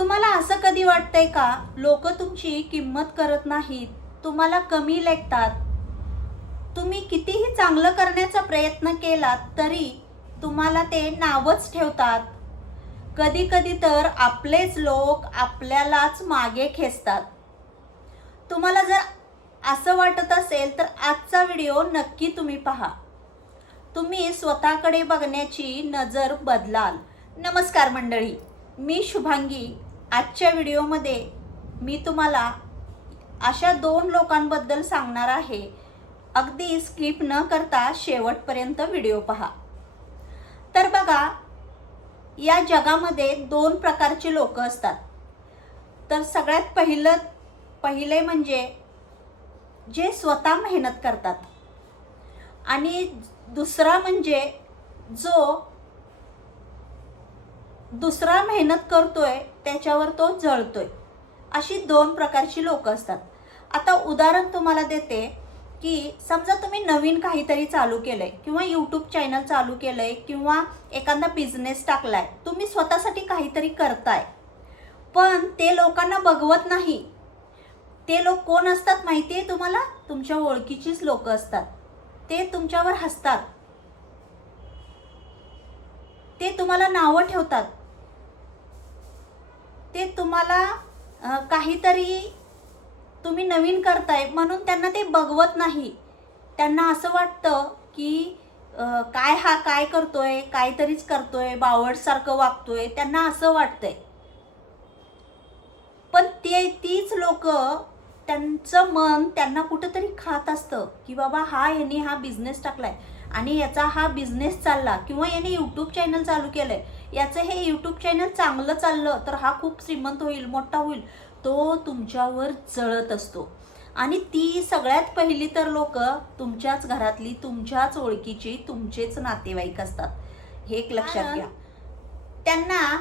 तुम्हाला असं कधी वाटतंय का लोक तुमची किंमत करत नाहीत, तुम्हाला कमी लेखतात? तुम्ही कितीही चांगलं करण्याचा प्रयत्न केलात तरी तुम्हाला ते नावच ठेवतात. कधी कधी तर आपलेच लोक आपल्यालाच मागे खेचतात. तुम्हाला जर असं वाटत असेल तर आजचा व्हिडिओ नक्की तुम्ही पहा. तुम्ही स्वतःकडे बघण्याची नजर बदलाल. नमस्कार मंडळी, मी शुभांगी. आजच्या व्हिडिओमध्ये मी तुम्हाला अशा दोन लोकांबद्दल सांगणार आहे. अगदी स्किप न करता शेवटपर्यंत व्हिडिओ पहा. तर बघा, या जगामध्ये दोन प्रकारचे लोक असतात. तर सगळ्यात पहिले म्हणजे जे स्वतः मेहनत करतात, आणि दुसरा म्हणजे जो दुसरा मेहनत करतोय त्याच्यावर तो जळतोय. अशी दोन प्रकारची लोक असतात. आता उदाहरण तुम्हाला देते की समजा तुम्ही नवीन काहीतरी चालू केलंय किंवा यूट्यूब चॅनल चालू केलंय किंवा एखादा बिझनेस टाकलाय. तुम्ही स्वतःसाठी काहीतरी करताय, पण ते लोकांना बघवत नाही. ते लोक कोण असतात माहिती आहे तुम्हाला? तुमच्या ओळखीचीच लोक असतात. ते तुमच्यावर हसतात, ते तुम्हाला नावं ठेवतात, ते तुम्हाला काहीतरी तुम्ही नवीन करताय म्हणून त्यांना ते बघवत नाही. त्यांना असं वाटतं की काय हा काय करतोय, काहीतरीच करतोय, बावळटसारखं वागतोय, त्यांना असं वाटतंय. पण तीच लोक, त्यांचं मन त्यांना कुठंतरी खात असतं की बाबा याने हा बिझनेस टाकलाय आणि याचा हा बिझनेस चालला, किंवा याने यूट्यूब चॅनल चालू केलंय, याचं हे यूट्यूब चॅनल चांगलं चाललं तर हा खूप श्रीमंत होईल, मोठा होईल. तो तुमच्यावर जळत असतो. आणि ती सगळ्यात पहिली तर लोक तुमच्याच घरातली, तुमच्याच ओळखीची, तुमचेच नातेवाईक असतात. हे एक लक्षात घ्या. त्यांना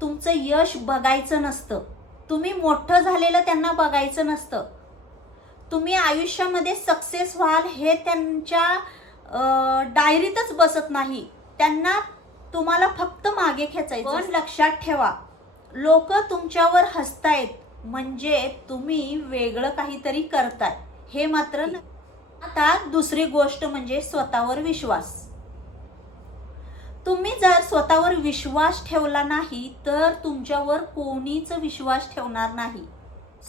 तुमचं यश बघायचं नसतं, तुम्ही मोठं झालेलं त्यांना बघायचं नसतं. तुम्ही आयुष्यामध्ये सक्सेस व्हाल हे त्यांच्या डायरीतच बसत नाही. त्यांना तुम्हाला फक्त मागे खेचायचं. पण लक्षात ठेवा, लोक तुमच्यावर हसतायत म्हणजे तुम्ही वेगळं काहीतरी करताय, हे मात्र नाही. आता दुसरी गोष्ट म्हणजे स्वतःवर विश्वास. तुम्ही जर स्वतःवर विश्वास ठेवला नाही तर तुमच्यावर कोणीच विश्वास ठेवणार नाही.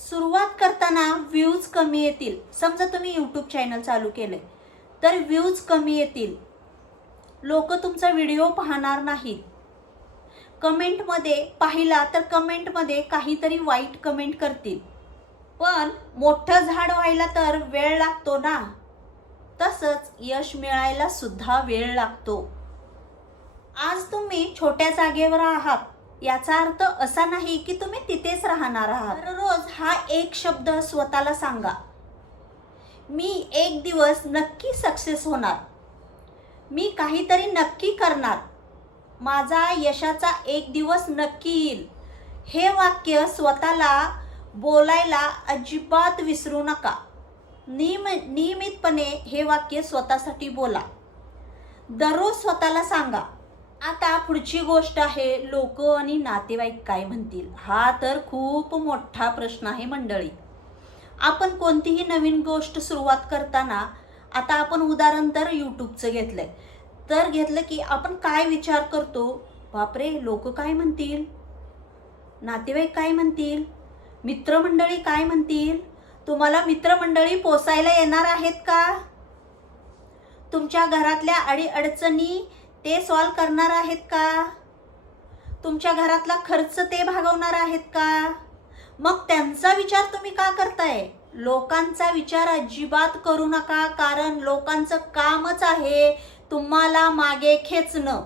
सुरुवात करताना व्ह्यूज कमी येतील. समजा तुम्ही यूट्यूब चॅनल चालू केले तर व्ह्यूज कमी येतील, लोक तुमचा व्हिडिओ पाहणार नाहीत. कमेंटमध्ये पाहिला तर कमेंटमध्ये काहीतरी वाईट कमेंट करतील. पण मोठं झाड व्हायला तर वेळ लागतो ना, तसंच यश मिळायला सुद्धा वेळ लागतो. आज तुम्ही छोट्या जागेवर आहात याचा अर्थ असा नाही की तुम्ही तिथेच राहणार आहात. दररोज हा एक शब्द स्वतःला सांगा, मी एक दिवस नक्की सक्सेस होणार, मी काहीतरी नक्की करणार, माझा यशाचा एक दिवस नक्की येईल. हे वाक्य स्वतःला बोलायला अजिबात विसरू नका. नियमितपणे हे वाक्य स्वतःसाठी बोला. दररोज स्वतःला सांगा. आता पुढची गोष्ट आहे, लोक आणि नातेवाईक काय म्हणतील. हा तर खूप मोठा प्रश्न आहे मंडळी. आपण कोणतीही नवीन गोष्ट सुरुवात करताना, आता आपण उदाहरण तर यूट्यूबचं घेतलं की आपण काय विचार करतो, बापरे लोक काय म्हणतील, नातेवाईक काय म्हणतील, मित्रमंडळी काय म्हणतील. तुम्हाला मित्रमंडळी पोसायला येणार आहेत का? तुमच्या घरातल्या अडीअडचणी ते सॉल्व करणार आहेत का? तुमच्या घरातला खर्च ते भागवणार आहेत का? मग त्यांचा विचार तुम्ही का करताय? लोकांचा विचार अजिबात करू नका, कारण लोकांचं कामच आहे तुम्हाला मागे खेचणं.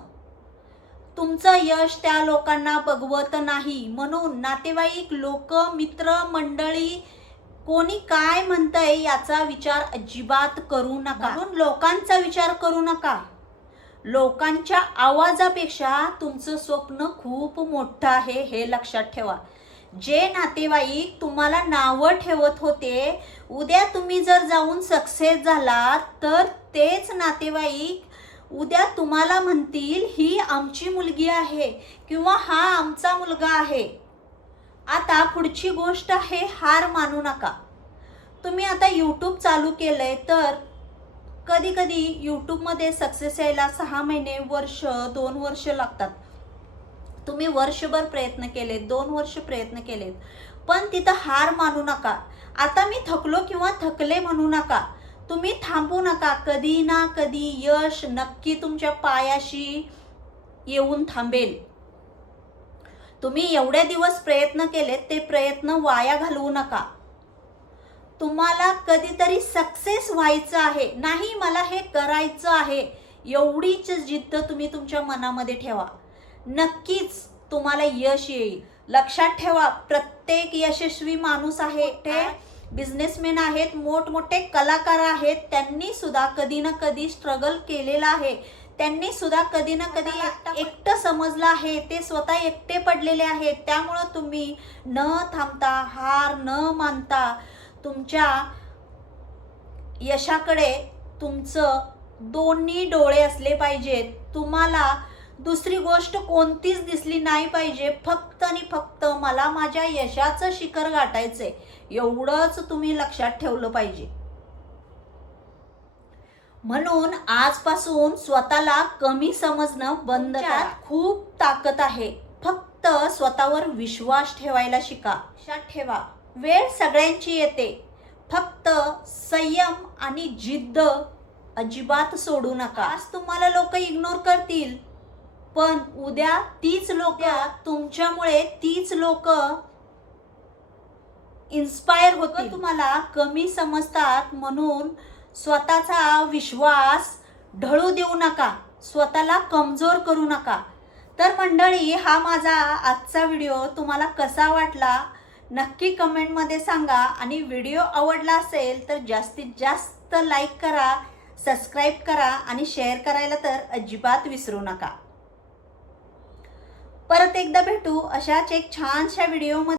तुमचं यश त्या लोकांना बघवत नाही. म्हणून नातेवाईक, लोक, मित्र मंडळी कोणी काय म्हणतंय याचा विचार अजिबात करू नका. म्हणून लोकांचा विचार करू नका. लोकांच्या आवाजापेक्षा तुमचं स्वप्न खूप मोठं आहे, हे लक्षात ठेवा. जे नातेवाईक तुम्हाला नावं ठेवत होते, उद्या तुम्ही जर जाऊन सक्सेस झालात तर तेच नातेवाईक उद्या तुम्हाला म्हणतील ही आमची मुलगी आहे किंवा हा आमचा मुलगा आहे. आता पुढची गोष्ट आहे, हार मानू नका. तुम्ही आता यूट्यूब चालू केलंय तर कधी कधी यूट्यूबमध्ये सक्सेस यायला 6 महिने, वर्ष, 2 वर्ष लागतात. तुम्ही वर्षभर प्रयत्न केलेत, 2 वर्ष प्रयत्न केलेत, पण तिथं हार मानू नका. आता मी थकलो किंवा थकले म्हणू नका. तुम्ही थांबू नका. कधी ना कधी यश नक्की तुमच्या पायाशी येऊन थांबेल. तुम्ही एवढे दिवस प्रयत्न केलेत, ते प्रयत्न वाया घालवू नका. तुम्हाला कधीतरी सक्सेस व्हायचं आहे, नाही मला हे करायचं आहे, एवढीच जिद्द तुम्ही तुमच्या मनामध्ये ठेवा. नक्कीच तुम्हाला यश येईल. लक्षात ठेवा, प्रत्येक यशस्वी माणूस आहे, ते बिझनेसमॅन आहेत, मोठमोठे कलाकार आहेत, त्यांनी सुद्धा कधी ना कधी स्ट्रगल केलेला आहे. त्यांनी सुद्धा कधी ना कधी एकटं समजलं आहे, ते स्वतः एकटे पडलेले आहेत. त्यामुळं तुम्ही न थांबता, हार न मानता तुमच्या यशाकडे तुमचं दोन्ही डोळे असले पाहिजेत. तुम्हाला दुसरी गोष्ट कोणतीच दिसली नाही पाहिजे. फक्त आणि फक्त मला माझ्या यशाचं शिखर गाठायचंय, एवढंच तुम्ही लक्षात ठेवलं पाहिजे. म्हणून आजपासून स्वतःला कमी समजणं बंद करा. खूप ताकद आहे, फक्त स्वतःवर विश्वास ठेवायला शिका. लक्षात ठेवा, वेळ सगळ्यांची येते, फक्त संयम आणि जिद्द अजिबात सोडू नका. आज तुम्हाला लोक इग्नोर करतील, पण उद्या तीच लोक तुमच्यामुळे, तीच लोक इन्स्पायर होतील. तुम्हाला कमी समजतात म्हणून स्वतःचा विश्वास ढळू देऊ नका, स्वतःला कमजोर करू नका. तर मंडळी, हा माझा आजचा व्हिडिओ तुम्हाला कसा वाटला नक्की कमेंटमध्ये सांगा. आणि व्हिडिओ आवडला असेल तर जास्तीत जास्त लाईक करा, सबस्क्राईब करा आणि शेअर करायला तर अजिबात विसरू नका. परत एकदा भेटू अशाच एक छानशा व्हिडिओमध्ये.